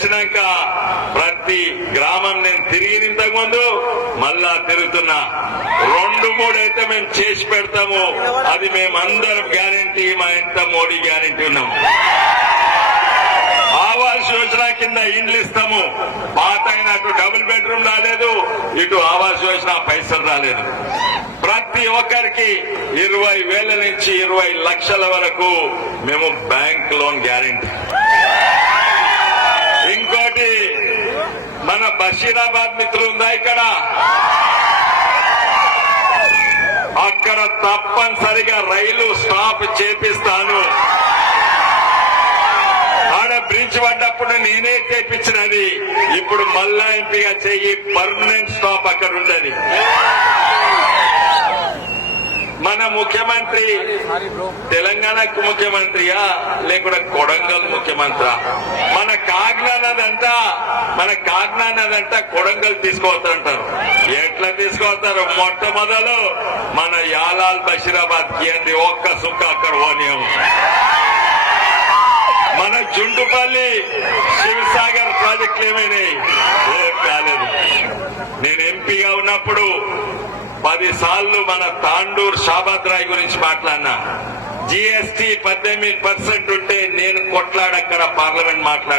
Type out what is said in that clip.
వచ్చినాక ప్రతి గ్రామం నేను తిరిగి ఇంతకు ముందు మళ్ళా తిరుగుతున్నా. రెండు మూడు అయితే మేము చేసి పెడతాము. అది మేమందరం గ్యారంటీ మా ఇంత మోడీ గ్యారంటీ ఉన్నాము ఆవాస్ యోజన కింద ఇండ్లు ఇస్తాము. పాత అయిన అటు డబుల్ బెడ్రూమ్ రాలేదు ఇటు ఆవాస్ యోజన పైసలు రాలేదు. ప్రతి ఒక్కరికి ఇరవై వేల నుంచి ఇరవై లక్షల వరకు మేము బ్యాంక్ లోన్ గ్యారంటీ. మన బషీరాబాద్ మిత్రులు ఉందా ఇక్కడ? అక్కడ తప్పనిసరిగా రైలు స్టాప్ చేపిస్తాను. ఆడ బ్రిడ్జ్ పడ్డప్పుడు నేనే చేపించినది. ఇప్పుడు మళ్ళా ఎంపీగా చెయ్యి పర్మనెంట్ స్టాప్ అక్కడ ఉండదు మన ముఖ్యమంత్రి తెలంగాణకు ముఖ్యమంత్రియా లేకుండా కొడంగల్ ముఖ్యమంత్రి? మన కాకినాడదంతా మన కాకినాడదంతా కొడంగల్ తీసుకోవద్దంటారు ఎట్లా తీసుకొస్తారు మొట్టమొదలు మన యాలాల్ బషీరాబాద్కి ఒక్క సుక్క అక్కడ పోనీయం మన జుండుపల్లి శివసాగర్ ప్రాజెక్టులు ఏమైనాయి? ఏం కాలేదు. నేను ఎంపీగా ఉన్నప్పుడు పది సార్లు మన తాండూర్ షాబాద్రాయ్ గురించి మాట్లాడినా. జిఎస్టి పద్దెనిమిది పర్సెంట్ ఉంటే నేను కొట్లాడక్కడ పార్లమెంట్ మాట్లాడ